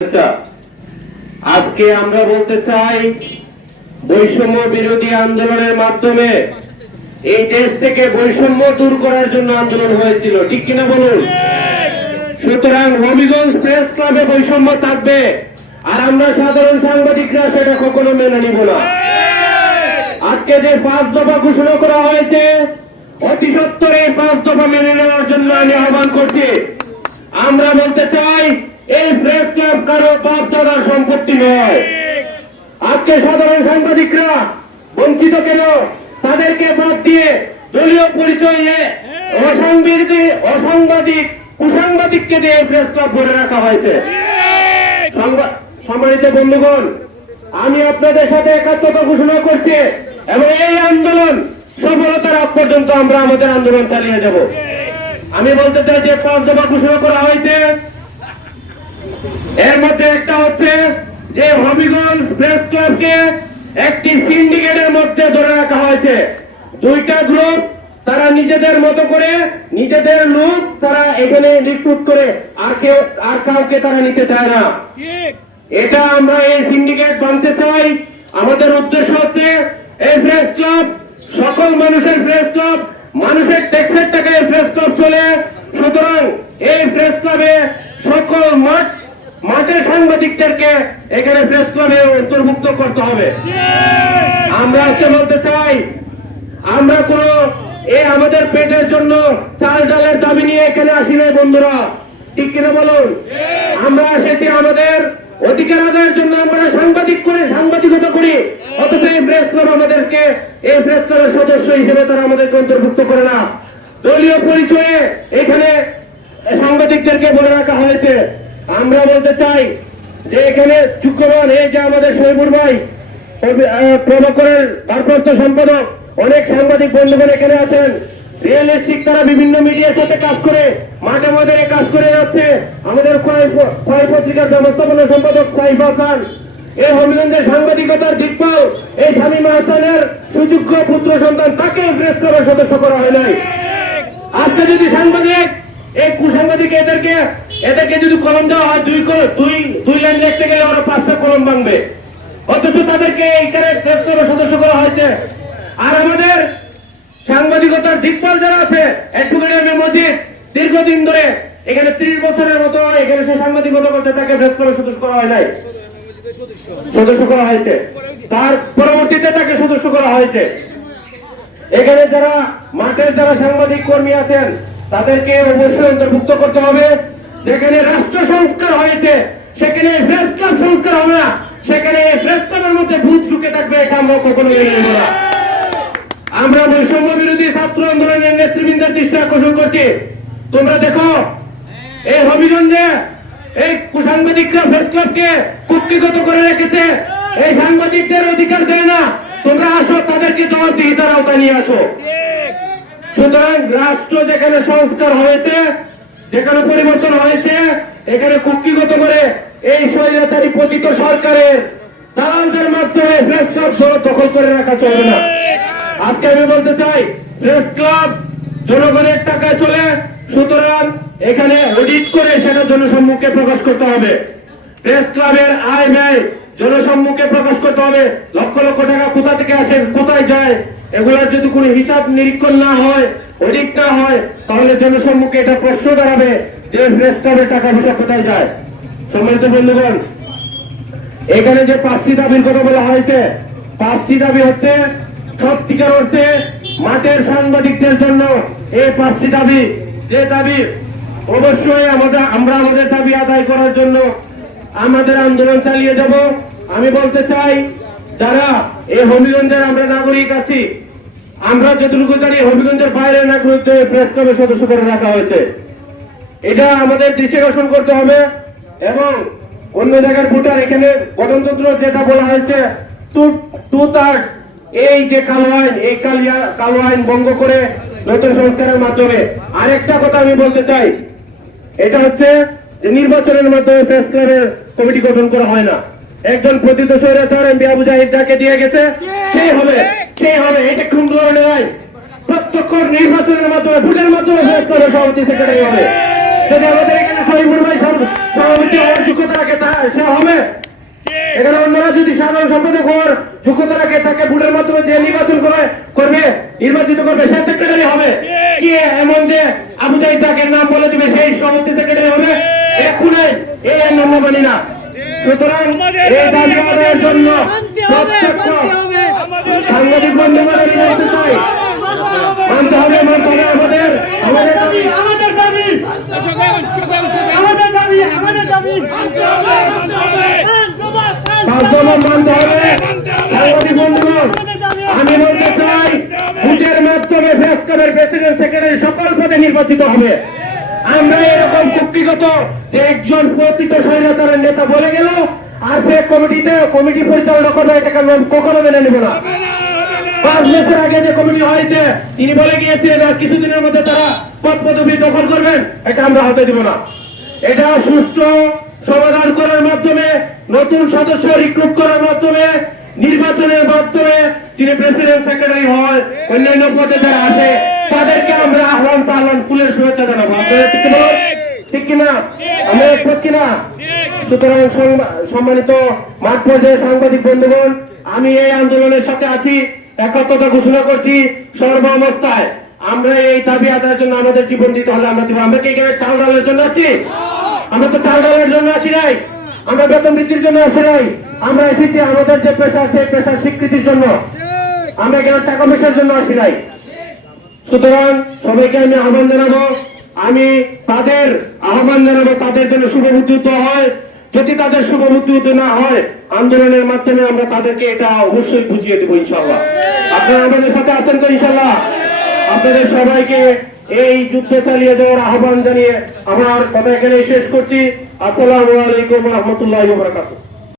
আচ্ছা, আজকে আমরা বলতে চাই বৈষম্য বিরোধী আন্দোলনের মাধ্যমে এই দেশ থেকে বৈষম্য দূর করার জন্য আন্দোলন হয়েছিল। ঠিক কিনা বলুন? সুতরাং হবিগঞ্জ প্রেস ক্লাবে বৈষম্য থাকবে আর আমরা সাধারণ সাংবাদিকরা সেটা কখনো মেনে নিব না। আজকে যে পাঁচ দফা ঘোষণা করা হয়েছে অতি সত্তর এই পাঁচ দফা মেনে নেওয়ার জন্য আমি আহ্বান করছি। আমরা বলতে চাই কারও বাপ দাদার সম্পত্তি নয়। আজকে সাধারণ সাংবাদিকরা, বঞ্চিত কেন? তাদেরকে বাদ দিয়ে দলীয় পরিচয়ে অসাংবাদিক অসাংবাদিক, কুসাংবাদিককে দিয়ে প্রেস ক্লাব ভরে রাখা হয়েছে। সম্মানিত বন্ধুগণ, আমি আপনাদের সাথে একাত্মতা ঘোষণা করছি এবং এই আন্দোলন সফলতার আগ পর্যন্ত আমরা আমাদের আন্দোলন চালিয়ে যাব। আমি বলতে চাই যে পাঁচ দফা ঘোষণা করা হয়েছে এর মধ্যে একটা হচ্ছে যে হবিগঞ্জ প্রেস ক্লাবকে একটি সিন্ডিকেটের মধ্যে ধরে রাখা হয়েছে। দুইটা গ্রুপ তারা নিজেদের মতো করে নিজেদের লোক তারা এখানে রিক্রুট করে আর কেউ আর কাউকে তারা নিতে চায় না। এটা আমরা এই সিন্ডিকেট বানতে চাই। আমাদের উদ্দেশ্য হচ্ছে এই প্রেস ক্লাব সকল মানুষের প্রেস ক্লাব মানুষের ট্যাক্সের টাকায় প্রেস ক্লাব চলে। সুতরাং এই প্রেস ক্লাবে সকল মাঠ মাঠের সাংবাদিকদেরকে এখানে প্রেস ক্লাবে অন্তর্ভুক্ত করতে হবে। আমরা আজকে বলতে চাই আমরা কোন এই আমাদের পেটের জন্য চাল ডালের দাবি নিয়ে এখানে আসি নাই বন্ধুরা। ঠিক কিনা বলুন? আমরা এসেছি আমাদের অধিকার আদায়ের জন্য আমরা সাংবাদিক করে সাংবাদিকতা করি। অথচ এই প্রেস ক্লাব আমাদেরকে এই প্রেস ক্লাবের সদস্য হিসেবে তারা আমাদেরকে অন্তর্ভুক্ত করে না। দলীয় পরিচয়ে এখানে সাংবাদিকদেরকে বলে রাখা হয়েছে আমরা বলতে চাই যে এখানে যুগ্মবান এই যে আমাদের শহীদুর ভাই প্রভাকরের ভারপ্রাপ্ত সম্পাদক, অনেক সাংবাদিক বন্ধুগণ এখানে আছেন। রিয়েলিস্টিক তারা বিভিন্ন মিডিয়ার সাথে কাজ করে, মাঠে মাঠে কাজ করে যাচ্ছে। আমাদের খোয়াই পত্রিকার ব্যবস্থাপনা সম্পাদক সাইফ হাসান, এই হবিগঞ্জের সাংবাদিকতার দিকপাল, এই শামীম হাসানের সুযোগ্য পুত্র সন্তান, তাকে প্রেস ক্লাবের সদস্য করা হয় নাই। আজকে যদি সাংবাদিক, এই কুসাংবাদিক এদেরকে এদেরকে যদি কলম দেওয়া হয়, দুই দুই দুই লাইন লিখতে গেলে ওরা পাঁচটা কলম ভাঙবে। অথচ তাদেরকে এইখানে প্রেস সদস্য করা হয়েছে। আর আমাদের সাংবাদিকতার দিকপাল যারা আছে দীর্ঘদিন ধরে এখানে ত্রিশ বছরের মতো এখানে সে সাংবাদিকতা করছে, তাকে ক্লাবের সদস্য করা হয় নাই। সদস্য করা হয়েছে। তার পরবর্তীতে তাকে সদস্য করা হয়েছে। এখানে যারা মাঠের যারা সাংবাদিক কর্মী আছেন, তাদেরকে অবশ্যই অন্তর্ভুক্ত করতে হবে। যেখানে রাষ্ট্র সংস্কার হয়েছে, সেখানে প্রেস ক্লাব সংস্কার হবে না। সেখানে প্রেস ক্লাবের মধ্যে ভূত ঢুকে থাকবে, এটা আমরা কখনো না। আমরা বৈষম্য বিরোধী ছাত্র আন্দোলনের নেতৃবৃন্দের দৃষ্টি আকর্ষণ করছি। তোমরা দেখো, এই হবিগঞ্জে এই সাংবাদিকরা প্রেস ক্লাবকে কুক্ষিগত করে রেখেছে। এই সাংবাদিকদের অধিকার দেয় না। তোমরা আসো, তাদেরকে জবাবদিহিতার আওতায় নিয়ে আসো। সুতরাং রাষ্ট্র যেখানে সংস্কার হয়েছে যেখানে পরিবর্তন হয়েছে, এখানে কুক্ষিগত করে এই স্বৈরাচারী পতিত সরকারের দালালদের মাধ্যমে প্রেস ক্লাব দখল করে রাখা চলবে না। আজকে আমি বলতে চাই, প্রেস ক্লাব জনগণের টাকায় চলে, সুতরাং এখানে অডিট করে সেটা জনসম্মুখে প্রকাশ করতে হবে। প্রেস ক্লাবের আয় ব্যয় জনসম্মুখে প্রকাশ করতে হবে। লক্ষ লক্ষ টাকা কোথা থেকে আসে, কোথায় যায়, এগুলোর যদি কোনো হিসাব নিরীক্ষণ না হয়, অডিট না হয়, তাহলে জনসম্মুখে এটা প্রশ্ন দাঁড়াবে যে প্রেস টাকা পয়সা কোথায় যায়। সম্মানিত বন্ধুগণ, এখানে যে পাঁচটি দাবির কথা বলা হয়েছে, পাঁচটি দাবি হচ্ছে সত্যিকার অর্থে মাঠের সাংবাদিকদের জন্য এই পাঁচটি দাবি। যে দাবি অবশ্যই আমাদের আমরা আমাদের দাবি আদায় করার জন্য আমাদের আন্দোলন চালিয়ে যাব। আমি বলতে চাই, যারা এই হবিগঞ্জের আমরা নাগরিক আছি, আমরা যতটুকু জানি হবিগঞ্জের বাইরে নাগরিকদের প্রেস ক্লাবের সদস্য করে রাখা হয়েছে। এটা আমাদের দৃষ্টি আকর্ষণ করতে হবে এবং অন্য জায়গার ভোটার এখানে গণতন্ত্র যেটা বলা হয়েছে, টু থার্ড এই যে কালো আইন, এই কালিয়া, কালো আইন ভঙ্গ করে নতুন সংস্কারের মাধ্যমে। আরেকটা কথা আমি বলতে চাই, এটা হচ্ছে নির্বাচনের মাধ্যমে প্রেস ক্লাবের কমিটি গঠন করা হয় না। একজন প্রতিত স্বৈরাচার এমপি আবু জাহিদ যাকে দিয়ে গেছে সেই হবে সেই হবে এটা কোন ধরনের আইন প্রত্যক্ষ নির্বাচনের মাধ্যমে ভোটের মাধ্যমে সভাপতি সেক্রেটারি হবে। যদি আমাদের এখানে শহীদুল ভাই সভাপতি হওয়ার যোগ্যতা রাখে তা সে হবে। এখানে অন্যরা যদি সাধারণ সম্পাদক হওয়ার যোগ্যতা রাখে তাকে ভোটের মাধ্যমে যে নির্বাচন করে করবে নির্বাচিত করবে সে সেক্রেটারি হবে। কি এমন যে আবু জাহিদ তাকে নাম বলে দিবে সেই সভাপতি সেক্রেটারি হবে? এটা খুনে এই আইন মানি না। সুতরাং এই দাবি আদায়ের জন্য সাংবাদিক বলতে চাই মানতে হবে মানতে হবে আমাদের আমাদের দাবি আমাদের দাবি। আমাদের দাবি আমাদের দাবি। পাঁচ মানতে হবে। সাংবাদিক বন্ধুগণ আমি বলতে চাই ভোটের মাধ্যমে প্রেসিডেন্ট সেক্রেটারি সকল পদে নির্বাচিত হবে। আমরা এরকম কুক্তিগত যে একজন পতিত স্বৈরাচারের নেতা বলে গেল, আর সে কমিটিতে কমিটি পরিচালনা করবে, এটাকে আমরা কখনো মেনে নেব না। পাঁচ বছর আগে যে কমিটি হয়েছে, তিনি বলে গিয়েছিলেন, আর কিছুদিনের মধ্যে তারা পদ পদবি দখল করবেন, এটা আমরা হতে দিব না। এটা সুষ্ঠু সমাধান করার মাধ্যমে, নতুন সদস্য রিক্রুট করার মাধ্যমে, নির্বাচনের মাধ্যমে যিনি প্রেসিডেন্ট সেক্রেটারি হয় অন্যান্য পদে যারা আসে, তাদেরকে আমরা আহ্বান সাহ্বান ফুলের শুভেচ্ছা জানাব। আপনারা কিনা? আমরা একমত কিনা? সুতরাং সম্মানিত মাঠ পর্যায়ে সাংবাদিক বন্ধুগণ, আমি এই আন্দোলনের সাথে আছি একাত্মতা ঘোষণা করছি সর্ব অবস্থায় আমরা এই দাবি আদায়ের জন্য আমাদের জীবন দিতে হলে আমরা দিব। আমরা কি এখানে চাল ডালের জন্য আছি? আমরা তো চাল ডালের জন্য আসি নাই। আমরা বেতন বৃদ্ধির জন্য আসি নাই। আমরা এসেছি আমাদের যে পেশা, সেই পেশার স্বীকৃতির জন্য। আমরা এখানে টাকা পয়সার জন্য আসি নাই। সুতরাং সবাইকে আমি আহ্বান জানাব আমি তাদের আহ্বান জানাব, তাদের জন্য শুভ উদ্যুত হয়। যদি তাদের শুভ উদ্যুত না হয়, আন্দোলনের মাধ্যমে আমরা তাদেরকে এটা অবশ্যই বুঝিয়ে দেবো ইনশাল্লাহ আপনারা আমাদের সাথে আছেন তো ইনশাল্লাহ আপনাদের সবাইকে এই যুদ্ধ চালিয়ে যাওয়ার আহ্বান জানিয়ে আমার কথা এখানে শেষ করছি। আসসালামু আলাইকুম রহমতুল্লাহ বরাকাতুহ।